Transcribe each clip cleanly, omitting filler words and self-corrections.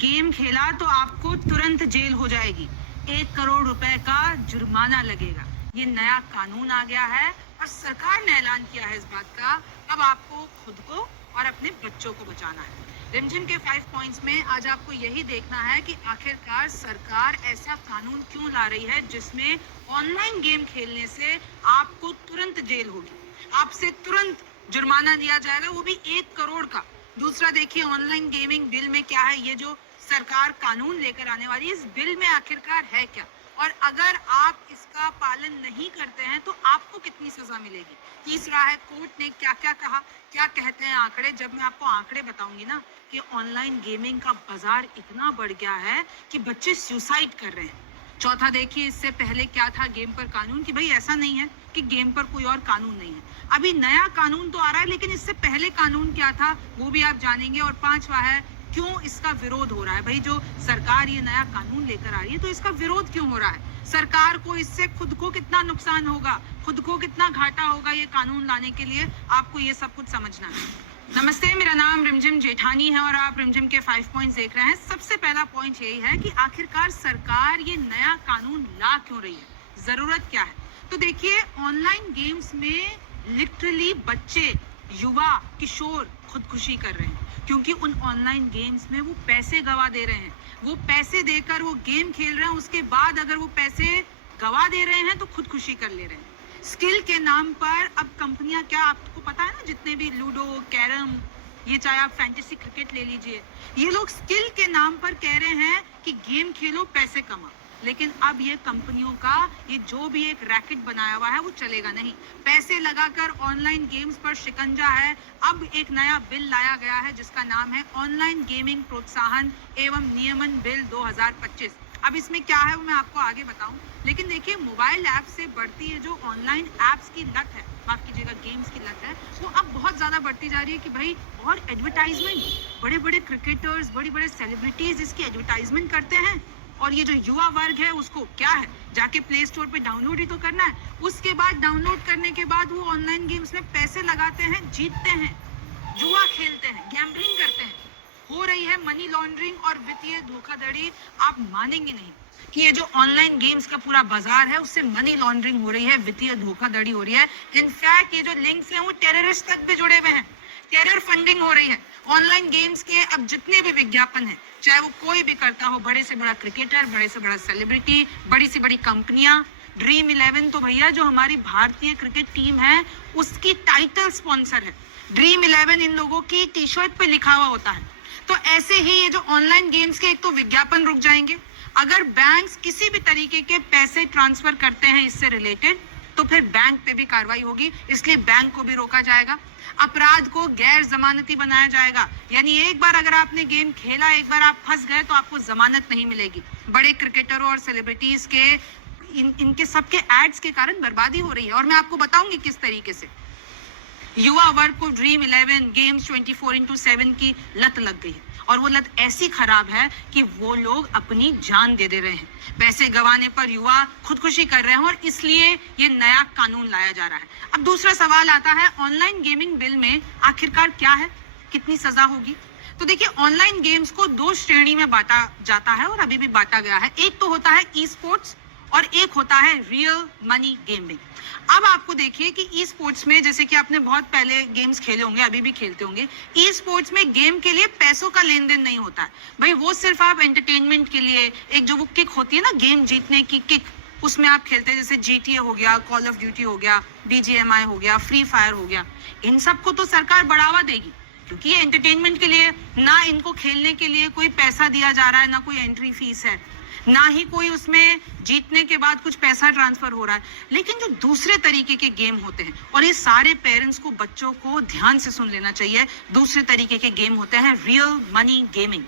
Game खेला तो आपको तुरंत जेल हो जाएगी, 1 करोड़ रुपए का जुर्माना लगेगा। ये नया कानून आ गया है और सरकार ने ऐलान किया है इस बात का। अब आपको खुद को और अपने बच्चों को बचाना है। रिमझिम के 5 पॉइंट्स में आज आपको यही देखना है कि आखिरकार सरकार ऐसा कानून क्यों ला रही है जिसमें ऑनलाइन गेम खेलने से आपको तुरंत जेल होगी, आपसे तुरंत जुर्माना लिया जाएगा, वो भी 1 करोड़ का। दूसरा देखिए, ऑनलाइन गेमिंग बिल में क्या है, ये जो सरकार कानून लेकर आने वाली है, इस बिल में आखिरकार है क्या, और अगर आप इसका पालन नहीं करते हैं तो आपको कितनी सजा मिलेगी। तीसरा है, कोर्ट ने क्या क्या कहा, क्या कहते हैं आंकड़े। जब मैं आपको आंकड़े बताऊंगी ना कि ऑनलाइन गेमिंग का बाजार इतना बढ़ गया है कि बच्चे सुसाइड कर रहे हैं। चौथा देखिए, इससे पहले क्या था गेम पर कानून, कि भाई ऐसा नहीं है कि गेम पर कोई और कानून नहीं है। अभी नया कानून तो आ रहा है, लेकिन इससे पहले कानून क्या था वो भी आप जानेंगे। और पांचवा है, क्यों इसका विरोध हो रहा है। भाई जो सरकार ये नया कानून लेकर आ रही है तो इसका विरोध क्यों हो रहा है, सरकार को इससे खुद को कितना नुकसान होगा, खुद को कितना घाटा होगा ये कानून लाने के लिए, आपको ये सब कुछ समझना है। नमस्ते, मेरा नाम रिमझिम जेठानी है और आप रिमझिम के 5 पॉइंट्स देख रहे हैं। सबसे पहला पॉइंट यही है कि आखिरकार सरकार ये नया कानून ला क्यों रही है, जरूरत क्या है। तो देखिए, ऑनलाइन गेम्स में लिटरली बच्चे, युवा, किशोर खुदकुशी कर रहे हैं क्योंकि उन ऑनलाइन गेम्स में वो पैसे गवा दे रहे हैं। वो पैसे देकर वो गेम खेल रहे हैं, उसके बाद अगर वो पैसे गवा दे रहे हैं तो खुदकुशी कर ले रहे हैं। स्किल के नाम पर अब कंपनियां, क्या आपको पता है ना, जितने भी लूडो, कैरम, ये चाहे आप फैंटेसी क्रिकेट ले लीजिए, ये लोग स्किल के नाम पर कह रहे हैं कि गेम खेलो, पैसे कमा। लेकिन अब ये कंपनियों का ये जो भी एक रैकेट बनाया हुआ है वो चलेगा नहीं। पैसे लगाकर ऑनलाइन गेम्स पर शिकंजा है। अब एक नया बिल लाया गया है जिसका नाम है ऑनलाइन गेमिंग प्रोत्साहन एवं नियमन बिल 2025। अब इसमें क्या है वो मैं आपको आगे बताऊं, लेकिन देखिए, मोबाइल ऐप से बढ़ती है जो ऑनलाइन ऐप्स की लत है, माफ कीजिएगा गेम्स की लत है, वो अब बहुत ज्यादा बढ़ती जा रही है कि भाई और एडवर्टाइजमेंट, बड़े बड़े क्रिकेटर्स, बड़ी बड़े सेलिब्रिटीज इसकी एडवर्टाइजमेंट करते हैं। और ये जो युवा वर्ग है उसको क्या है, जाके प्ले स्टोर पे डाउनलोड ही तो करना है। उसके बाद डाउनलोड करने के बाद वो ऑनलाइन गेम्स में पैसे लगाते हैं, जीतते हैं, जुआ खेलते हैं, गैम्बलिंग करते हैं, हो रही है मनी लॉन्ड्रिंग और वित्तीय धोखाधड़ी। आप मानेंगे नहीं कि ये जो ऑनलाइन गेम्स का पूरा बाजार है उससे मनी लॉन्ड्रिंग हो रही है, वित्तीय धोखाधड़ी हो रही है। इनफैक्ट ये जो लिंक्स हैं वो टेररिस्ट तक भी जुड़े हुए हैं, टेरर फंडिंग हो रही है। ऑनलाइन गेम्स के अब जितने भी विज्ञापन हैं, चाहे वो कोई भी करता हो, बड़े से बड़ा क्रिकेटर, बड़े से बड़ा सेलिब्रिटी, बड़ी से बड़ी कंपनियां, ड्रीम 11 तो भैया जो हमारी भारतीय क्रिकेट टीम है उसकी टाइटल स्पॉन्सर है। ड्रीम 11 इन लोगों की टी शर्ट पे लिखा हुआ होता है। तो ऐसे ही ये जो ऑनलाइन गेम्स के एक तो विज्ञापन रुक जाएंगे, अगर बैंक्स किसी भी तरीके के पैसे ट्रांसफर करते हैं इससे रिलेटेड तो फिर बैंक पे भी कार्रवाई होगी, इसलिए बैंक को भी रोका जाएगा। अपराध को गैर जमानती बनाया जाएगा, यानी एक बार अगर आपने गेम खेला, एक बार आप फंस गए तो आपको जमानत नहीं मिलेगी। बड़े क्रिकेटरों और सेलिब्रिटीज के इनके सबके एड्स के कारण बर्बादी हो रही है और मैं आपको बताऊंगी किस तरीके से। युवा वर्ग को ड्रीम 11 गेम्स 24/7 की लत लग गई है और वो लत ऐसी खराब है कि वो लोग अपनी जान दे दे रहे हैं। पैसे गंवाने पर युवा खुदकुशी कर रहे हैं और इसलिए ये नया कानून लाया जा रहा है। अब दूसरा सवाल आता है, ऑनलाइन गेमिंग बिल में आखिरकार क्या है, कितनी सजा होगी। तो देखिए, ऑनलाइन गेम्स को 2 श्रेणी में बांटा जाता है और अभी भी बांटा गया है। एक तो होता है ई स्पोर्ट्स और एक होता है रियल मनी गेमिंग। अब आपको देखिए कि ई स्पोर्ट्स में, जैसे कि आपने बहुत पहले गेम्स खेले होंगे, अभी भी खेलते होंगे, ई स्पोर्ट्स में गेम के लिए पैसों का लेन देन नहीं होता है। भाई वो सिर्फ आप एंटरटेनमेंट के लिए, एक जो वो किक होती है ना गेम जीतने की किक, उसमें आप खेलते हैं। जैसे GTA हो गया, कॉल ऑफ ड्यूटी हो गया, BGMI हो गया, फ्री फायर हो गया, इन सबको तो सरकार बढ़ावा देगी क्योंकि ये एंटरटेनमेंट के लिए, ना इनको खेलने के लिए कोई पैसा दिया जा रहा है, ना कोई एंट्री फीस है, ना ही कोई उसमें जीतने के बाद कुछ पैसा ट्रांसफर हो रहा है। लेकिन जो दूसरे तरीके के गेम होते हैं, और ये सारे पेरेंट्स को, बच्चों को ध्यान से सुन लेना चाहिए, दूसरे तरीके के गेम होते हैं रियल मनी गेमिंग।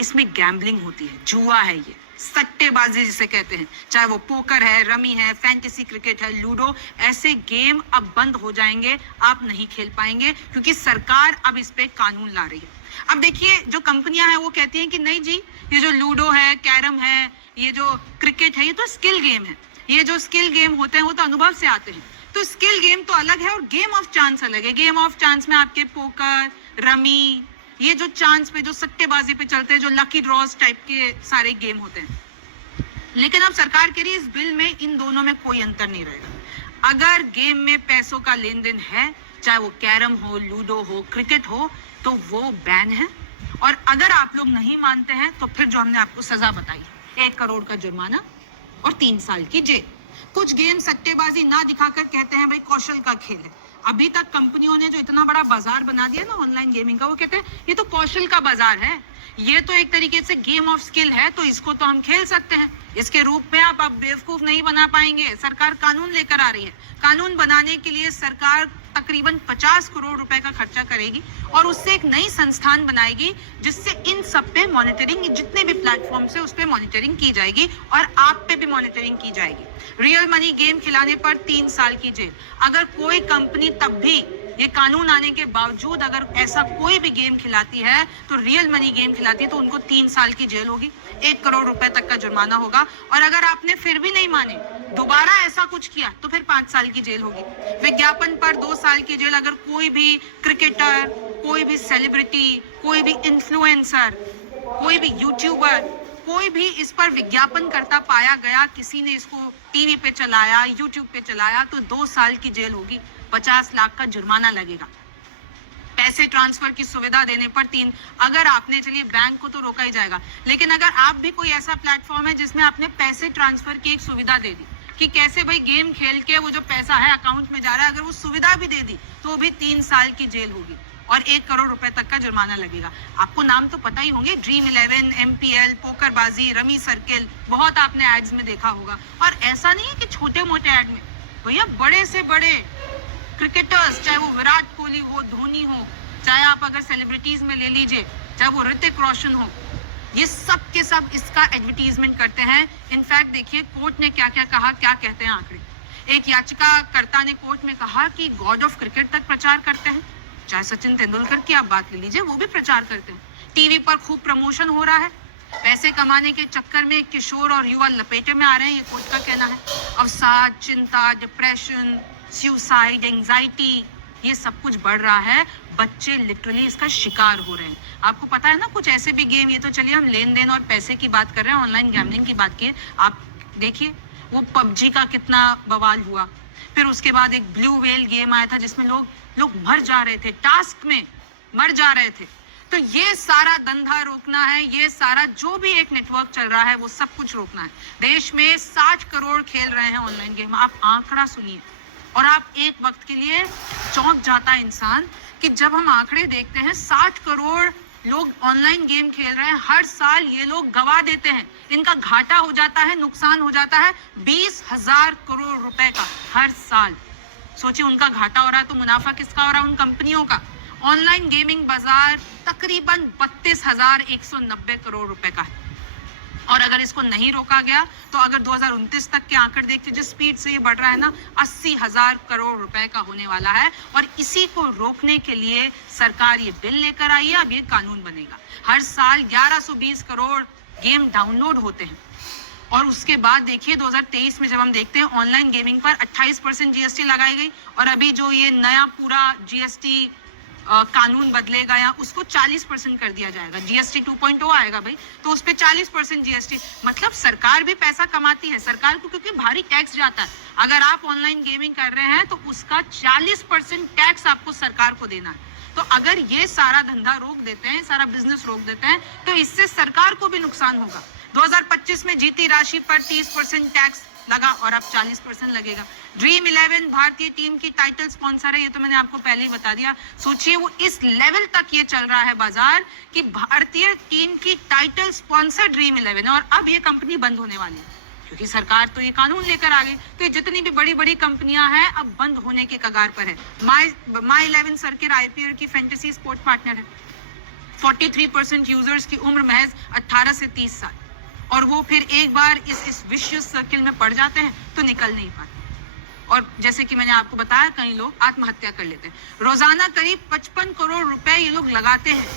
इसमें गैम्बलिंग होती है, जुआ है, ये सट्टेबाजी जिसे कहते हैं, चाहे वो पोकर है, रमी है, फैंटेसी क्रिकेट है, लूडो, ऐसे गेम अब बंद हो जाएंगे, आप नहीं खेल पाएंगे क्योंकि सरकार अब इस पे कानून ला रही है। अब देखिए, जो कंपनियां हैं वो कहती हैं कि नहीं जी, ये जो लूडो है, कैरम है, ये जो क्रिकेट है, ये तो स्किल गेम है, ये जो स्किल गेम होते हैं वो तो अनुभव से आते हैं। तो स्किल गेम तो अलग है और गेम ऑफ चांस अलग है। गेम ऑफ चांस में आपके पोकर, रमी, ये जो चांस पे, जो सट्टेबाजी पे चलते हैं, जो लकी ड्रॉज टाइप के सारे गेम होते हैं। लेकिन अब सरकार कह रही है इस बिल में इन दोनों में कोई अंतर नहीं रहेगा। अगर गेम में पैसों का लेन देन है, चाहे वो कैरम हो, लूडो हो, क्रिकेट हो, तो वो बैन है। और अगर आप लोग नहीं मानते हैं तो फिर जो हमने आपको सजा बताई, 1 करोड़ का जुर्माना और 3 साल की जेल। कुछ गेम सट्टेबाजी ना दिखाकर कहते हैं भाई कौशल का खेल है। अभी तक कंपनियों ने जो इतना बड़ा बाजार बना दिया ना ऑनलाइन गेमिंग का, वो कहते हैं ये तो कौशल का बाजार है, ये तो एक तरीके से गेम ऑफ स्किल है, तो इसको तो हम खेल सकते हैं। इसके रूप में आप बेवकूफ नहीं बना पाएंगे। सरकार कानून लेकर आ रही है। कानून बनाने के लिए सरकार तकरीबन 50 करोड़ रुपए का खर्चा करेगी और उससे एक नई संस्थान बनाएगी जिससे इन सब पे मॉनिटरिंग, जितने भी प्लेटफॉर्म से उस पे मॉनिटरिंग की जाएगी और आप पे भी मॉनिटरिंग की जाएगी। रियल मनी गेम खिलाने पर 3 साल की जेल। अगर कोई कंपनी तब भी, ये कानून आने के बावजूद अगर ऐसा कोई भी गेम खिलाती है, तो रियल मनी गेम खिलाती है, तो उनको 3 साल की जेल होगी, 1 करोड़ रुपए तक का जुर्माना होगा। और अगर आपने फिर भी नहीं माने, दोबारा ऐसा कुछ किया, तो फिर 5 साल की जेल होगी। विज्ञापन पर 2 साल की जेल। अगर कोई भी क्रिकेटर, कोई भी सेलिब्रिटी, कोई भी इन्फ्लुएंसर, कोई भी यूट्यूबर, कोई भी इस पर विज्ञापन करता पाया गया, किसी ने इसको टीवी पे चलाया, यूट्यूब पे चलाया, तो 2 साल की जेल होगी, 50 लाख का जुर्माना लगेगा। पैसे ट्रांसफर की सुविधा देने पर 3। अगर आपने, चलिए बैंक को तो रोका ही जाएगा, लेकिन अगर आप भी कोई ऐसा प्लेटफॉर्म है जिसमें आपने पैसे ट्रांसफर की एक सुविधा दे दी कि कैसे भाई गेम खेल के वो जो पैसा है अकाउंट में जा रहा है, अगर वो सुविधा भी दे दी तो भी 3 साल की जेल होगी और 1 करोड़ रुपए तक का जुर्माना लगेगा। आपको नाम तो पता ही होंगे, ड्रीम 11, MPL, पोकरबाजी, रमी सर्किल, बहुत आपने एड्स में देखा होगा। और ऐसा नहीं है कि छोटे मोटे एड में, भैया बड़े से बड़े क्रिकेटर्स, चाहे वो विराट कोहली हो, धोनी हो, चाहे आप अगर सेलिब्रिटीज में ले लीजिए, चाहे वो ऋतिक रोशन हो, ये सब के सब इसका एडवर्टीजमेंट करते हैं। इनफैक्ट देखिए कोर्ट ने क्या क्या कहा, क्या कहते हैं आंकड़े। एक याचिकाकर्ता ने कोर्ट में कहा कि गॉड ऑफ क्रिकेट तक प्रचार करते हैं, चाहे सचिन तेंदुलकर की आप बात ले लीजिए, वो भी प्रचार करते हैं। टीवी पर खूब प्रमोशन हो रहा है, पैसे कमाने के चक्कर में किशोर और युवा लपेटे में आ रहे हैं, ये कोर्ट का कहना है। अवसाद, चिंता, डिप्रेशन, सुसाइड, एंजाइटी, ये सब कुछ बढ़ रहा है। बच्चे लिटरली इसका शिकार हो रहे हैं। आपको पता है ना, कुछ ऐसे भी गेम, ये तो चलिए हम लेन देन और पैसे की बात कर रहे हैं, ऑनलाइन गैम्बलिंग की बात की, आप देखिए वो PUBG का कितना बवाल हुआ। फिर उसके बाद एक ब्लू व्हेल गेम आया था जिसमें लोग मर जा रहे थे, टास्क में मर जा रहे थे। तो ये सारा धंधा रोकना है, ये सारा जो भी एक नेटवर्क चल रहा है वो सब कुछ रोकना है। देश में 60 करोड़ खेल रहे हैं ऑनलाइन गेम। आप आंकड़ा सुनिए और आप एक वक्त के लिए चौंक जाता है इंसान कि जब हम आंकड़े देखते हैं, 60 करोड़ लोग ऑनलाइन गेम खेल रहे हैं, हर साल ये लोग गवा देते हैं, इनका घाटा हो जाता है, नुकसान हो जाता है 20,000 करोड़ रुपए का हर साल। सोचिए उनका घाटा हो रहा है तो मुनाफा किसका हो रहा है? उन कंपनियों का। ऑनलाइन गेमिंग बाजार तकरीबन 32,190 करोड़ रुपए का है। और अगर इसको नहीं रोका गया तो अगर 2029 तक के आंकड़े देखते जिस स्पीड से ये बढ़ रहा है ना, 80,000 करोड़ रुपए का होने वाला है। और इसी को रोकने के लिए सरकार ये बिल लेकर आई है, अब ये कानून बनेगा। हर साल 1120 करोड़ गेम डाउनलोड होते हैं। और उसके बाद देखिए 2023 में जब हम देखते हैं ऑनलाइन गेमिंग पर 28% GST लगाई गई, और अभी जो ये नया पूरा GST कानून बदलेगा या उसको 40% कर दिया जाएगा। GST 2.0 आएगा भाई, तो उस पे 40% GST। मतलब सरकार भी पैसा कमाती है, सरकार को क्योंकि भारी टैक्स जाता है। अगर आप ऑनलाइन गेमिंग कर रहे हैं तो उसका 40% टैक्स आपको सरकार को देना है। तो अगर ये सारा धंधा रोक देते हैं, सारा बिजनेस रोक देते हैं, तो इससे सरकार को भी नुकसान होगा। 2025 में जीती राशि पर 30% टैक्स लगा और अब 40% लगेगा। ड्रीम 11 भारतीय टीम की टाइटल स्पॉन्सर है, ये तो मैंने आपको पहले ही बता दिया। सोचिए वो इस लेवल तक ये चल रहा है बाजार कि भारतीय टीम की टाइटल स्पॉन्सर ड्रीम 11 है, और अब ये कंपनी बंद होने वाली है क्योंकि सरकार तो ये कानून लेकर आ गई। तो ये जितनी भी बड़ी बड़ी कंपनियां हैं अब बंद होने के कगार पर है। माई 11 सर्किट IPL की फैंटेसी स्पोर्ट पार्टनर है। 43% यूजर्स की उम्र महज 18 से 30 साल, और वो फिर एक बार इस विशियस सर्किल में पड़ जाते हैं तो निकल नहीं पाते। और जैसे कि मैंने आपको बताया, कई लोग आत्महत्या कर लेते हैं। रोजाना करीब 55 करोड़ रुपए ये लोग लगाते हैं।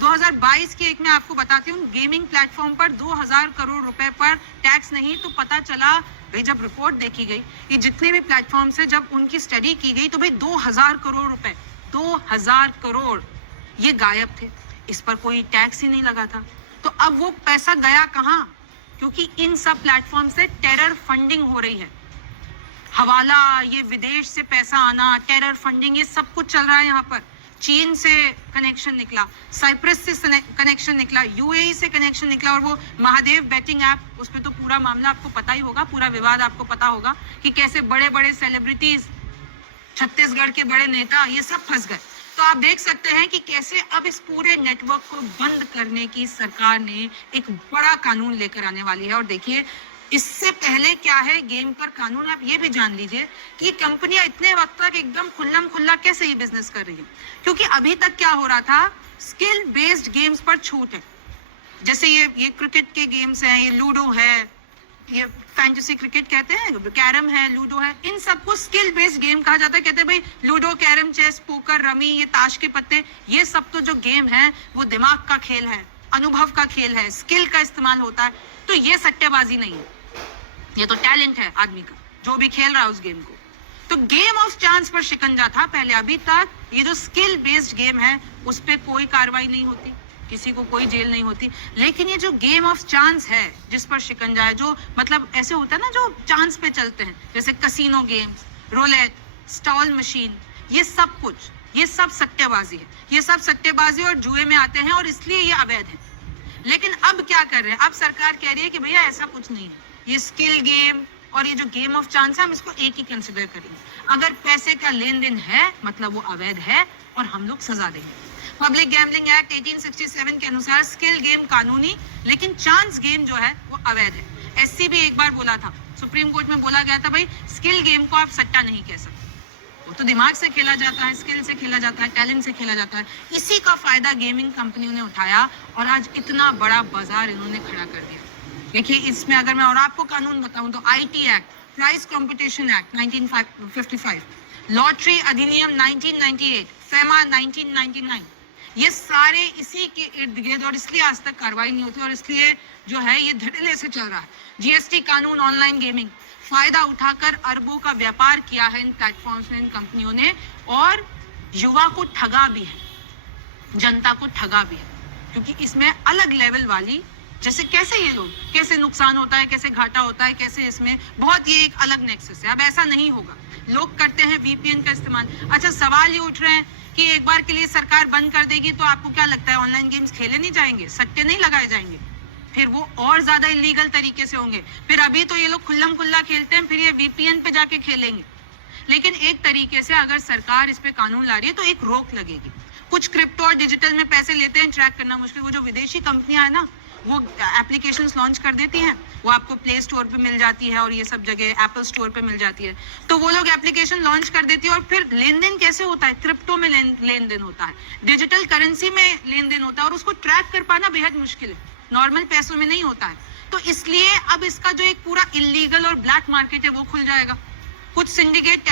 2022 की एक मैं आपको बताती हूँ, गेमिंग प्लेटफॉर्म पर 2000 करोड़ रुपए पर टैक्स नहीं। तो पता चला भाई, जब रिपोर्ट देखी गई, ये जितने भी प्लेटफॉर्म से जब उनकी स्टडी की गई, तो भाई 2000 करोड़ रुपए, 2000 करोड़ ये गायब थे। इस पर कोई टैक्स ही नहीं लगा था। तो अब वो पैसा गया कहाँ? क्योंकि इन सब प्लेटफॉर्म से टेरर फंडिंग हो रही है। हवाला, ये विदेश से पैसा आना, टेरर फंडिंग, ये सब कुछ चल रहा है यहाँ पर। चीन से कनेक्शन निकला, साइप्रस से कनेक्शन निकला, यूएई से कनेक्शन निकला, और वो महादेव बेटिंग ऐप, उस पर तो पूरा मामला आपको पता ही होगा, पूरा विवाद आपको पता होगा कि कैसे बड़े बड़े सेलिब्रिटीज, छत्तीसगढ़ के बड़े नेता, ये सब फंस गए। तो आप देख सकते हैं कि कैसे अब इस पूरे नेटवर्क को बंद करने की सरकार ने एक बड़ा कानून लेकर आने वाली है। और देखिए, इससे पहले क्या है गेम पर कानून, आप ये भी जान लीजिए कि कंपनियां इतने वक्त तक एकदम खुल्लम खुल्ला कैसे ये बिजनेस कर रही है। क्योंकि अभी तक क्या हो रहा था, स्किल बेस्ड गेम्स पर छूट है। जैसे ये क्रिकेट के गेम्स हैं, ये लूडो है, ये फैंटेसी क्रिकेट कहते हैं, कैरम है, लूडो है, इन सबको स्किल बेस्ड गेम कहा जाता है। कहते हैं भाई ludo, carrom, chess, poker, rummy, ये ताश के पत्ते, ये सब तो जो गेम है वो दिमाग का खेल है, अनुभव का खेल है, स्किल का इस्तेमाल होता है। तो ये सट्टेबाजी नहीं है, ये तो टैलेंट है आदमी का, जो भी खेल रहा है उस गेम को। तो गेम ऑफ चांस पर शिकंजा था पहले। अभी तक ये जो स्किल बेस्ड गेम है उस पर कोई कार्रवाई नहीं होती, किसी को कोई जेल नहीं होती। लेकिन ये जो गेम ऑफ चांस है जिस पर शिकंजा है, जो मतलब ऐसे होता है ना जो चांस पे चलते हैं, जैसे कसीनो गेम्स, रोलेट, स्टॉल मशीन, ये सब कुछ, ये सब सट्टेबाजी है। ये सब सट्टेबाजी और जुए में आते हैं और इसलिए ये अवैध है। लेकिन अब क्या कर रहे हैं, अब सरकार कह रही है कि भैया ऐसा कुछ नहीं है, ये स्किल गेम और ये जो गेम ऑफ चांस है हम इसको एक ही कंसिडर करेंगे। अगर पैसे का लेन देन है मतलब वो अवैध है और हम लोग सजा देंगे। पब्लिक गैम्बलिंग एक्ट 1867 के अनुसार स्किल गेम कानूनी, लेकिन चांस गेम जो है वो अवैध है। एससीबी एक बार बोला था, सुप्रीम कोर्ट में बोला गया था भाई स्किल गेम को आप सट्टा नहीं कह सकते, वो तो दिमाग से खेला जाता है, स्किल से खेला जाता है, टैलेंट से खेला जाता है। इसी का फायदा गेमिंग कंपनियों ने उठाया और आज इतना बड़ा बाजार इन्होंने खड़ा कर दिया। देखिए, इसमें अगर मैं और आपको कानून बताऊं तो IT act, price competition act 1955, lottery अधिनियम 1998, फेमा 1999, ये सारे इसी के इर्द गिर्द, और इसलिए आज तक कार्रवाई नहीं होती और इसलिए जो है ये धड़ल्ले से चल रहा है। जीएसटी कानून, ऑनलाइन गेमिंग, फायदा उठाकर अरबों का व्यापार किया है इन प्लेटफॉर्म्स ने, इन कंपनियों ने, और युवा को ठगा भी है, जनता को ठगा भी है। क्योंकि इसमें अलग लेवल वाली, जैसे कैसे ये लोग, कैसे नुकसान होता है, कैसे घाटा होता है, कैसे इसमें बहुत, ये एक अलग नेक्सस है। अब ऐसा नहीं होगा, लोग करते हैं वीपीएन का इस्तेमाल। अच्छा, सवाल ये उठ रहे हैं कि एक बार के लिए सरकार बंद कर देगी तो आपको क्या लगता है ऑनलाइन गेम्स खेले नहीं जाएंगे, सट्टे नहीं लगाए जाएंगे, फिर वो और ज्यादा इलीगल तरीके से होंगे। फिर अभी तो ये लोग खुल्लम खुल्ला खेलते हैं, फिर ये वीपीएन पे जाके खेलेंगे। लेकिन एक तरीके से अगर सरकार इस पे कानून ला रही है तो एक रोक लगेगी। कुछ क्रिप्टो और डिजिटल में पैसे लेते हैं, ट्रैक करना मुश्किल। वो जो विदेशी कंपनियां है ना, वो एप्लीकेशंस लॉन्च कर देती हैं, वो आपको प्ले स्टोर पे मिल जाती है और ये सब जगह एप्पल स्टोर पे मिल जाती है। तो वो लोग एप्लीकेशन लॉन्च कर देती है और फिर लेन देन कैसे होता है, क्रिप्टो में लेन देन होता है, डिजिटल करेंसी में लेन देन होता है, और उसको ट्रैक कर पाना बेहद मुश्किल है, नॉर्मल पैसों में नहीं होता है। तो इसलिए अब इसका जो एक पूरा इलीगल और ब्लैक मार्केट है वो खुल जाएगा। कुछ सिंडिकेट